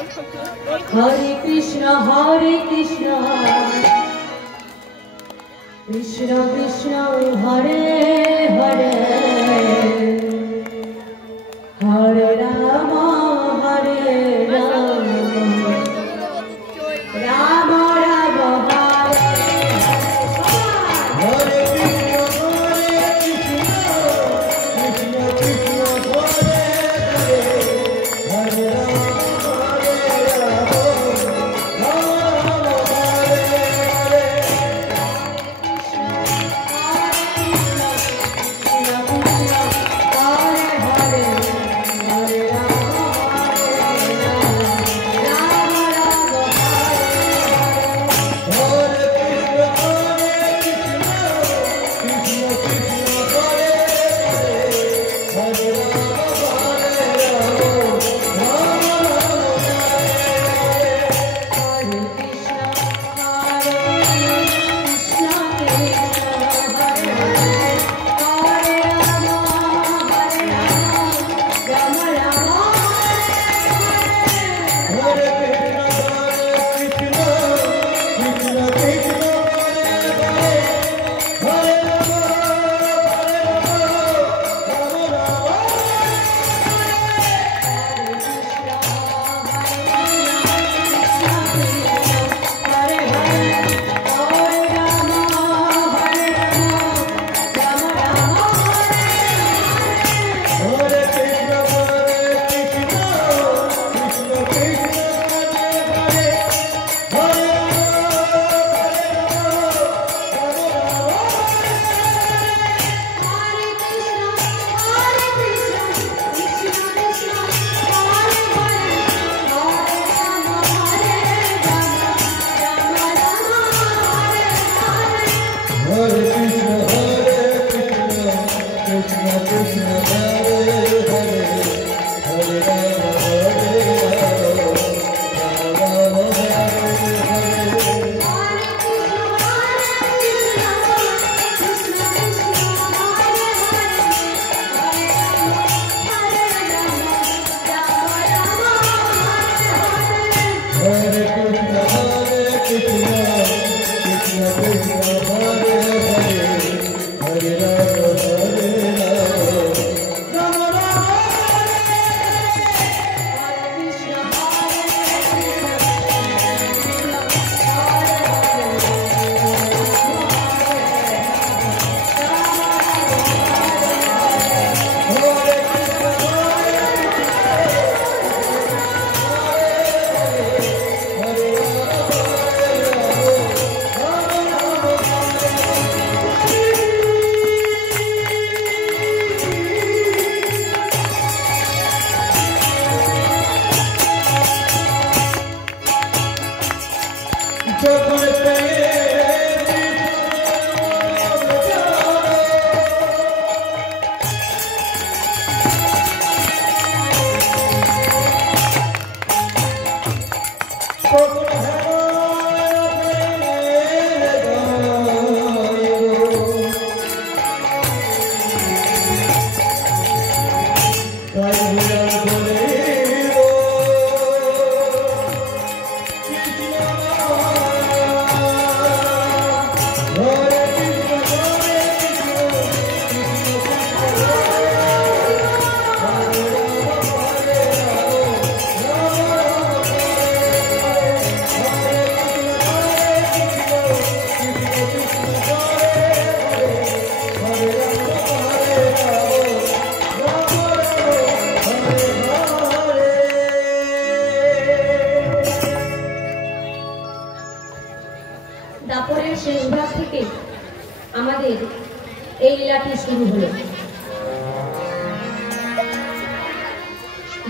Hare Krishna, Krishna Krishna, Hare Hare, Hare Rama, Hare Rama, Rama Rama, Hare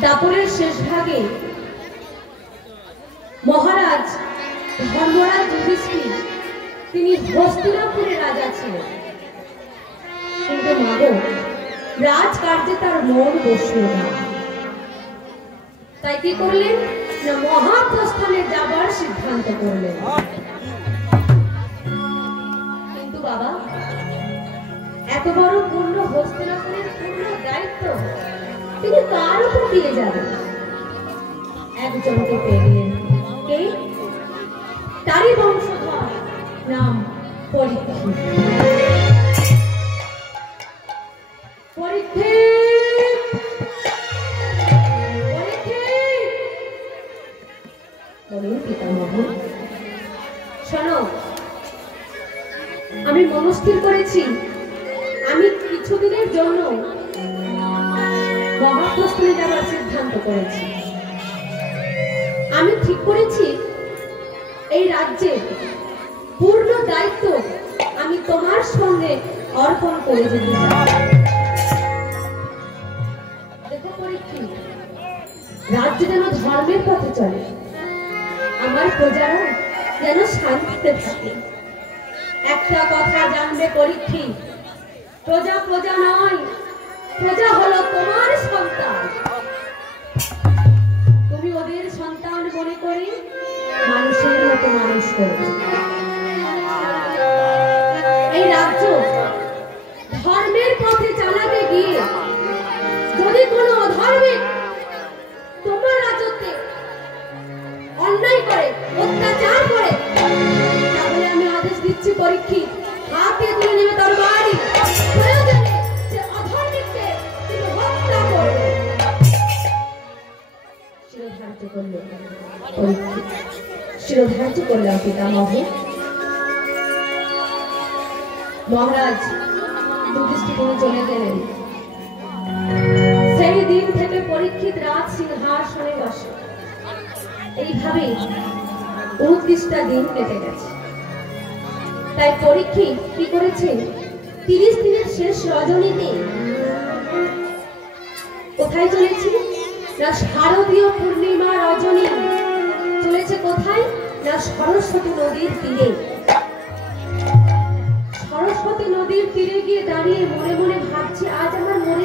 দাপরের শেষ ভাগে মহারাজ ধর্মরাজ যুধিষ্ঠির তিনি হস্তিনাপুরের রাজা ছিলেন, কিন্তু মাগো রাজকার্যে তার মন বসল না। তাই কি করলেন না মহাপ্রস্থানে যাবার সিদ্ধান্ত করলেন। কিন্তু বাবা এত বড় পূর্ণ হস্তিনাপুরের পূর্ণ দায়িত্ব তিনি কার উপর দিয়ে যাবেন? একজনকে পেলেন, কে? তারই বংশধর, নাম পরীক্ষিত। শোনো, আমি মনস্থির করেছি আমি কিছুদিনের জন্য মহাপ্রস্থলে যাবার সিদ্ধান্ত করেছি। আমি ঠিক করেছি এই রাজ্যের পূর্ণ দায়িত্ব আমি তোমার সঙ্গে অর্পণ করে যেতে চাই। দেখো পরীক্ষিত, রাজ্য যেন ধর্মের পথে চলে, আমার প্রজারা যেন শান্তিতে থাকে। একটা কথা জানবে পরীক্ষিত, প্রজা প্রজা নয়, প্রজা হলো তোমার সন্তান। তুমি ওদের সন্তান মনে করে মানুষের মতো মানুষ করবে। এই রাজ্য ধর্মের পথে চালাতে গিয়ে যদি কোনো অধর্মিক তোমার রাজ্যতে অন্যায় করে, অত্যাচার করে, তাহলে আমি আদেশ দিচ্ছি পরীক্ষিত, হাতে তুলে নেবে তরবারি, প্রয়োজনে সে অধর্মিককে তুমি হত্যা করবে। শিরোধার্য করল পরীক্ষিত, শিরোধার্য করলাম পিতামহ। মহারাজ যুধিষ্ঠির চলে গেলেন। সেই দিন থেকে পরীক্ষিত রাজ সিংহাসনে বসে। এইভাবে 29টা দিন কেটে গেছে। তাই পরীক্ষিত কি করেছে, 30 দিনের শেষ রজনীতে কোথায় চলেছে না শারদীয় পূর্ণিমা রজনী চলেছে কোথায় না সরস্বতী নদীর তীরে। সরস্বতী নদীর তীরে গিয়ে দাঁড়িয়ে মনে মনে ভাবছে, আজ আমার মনে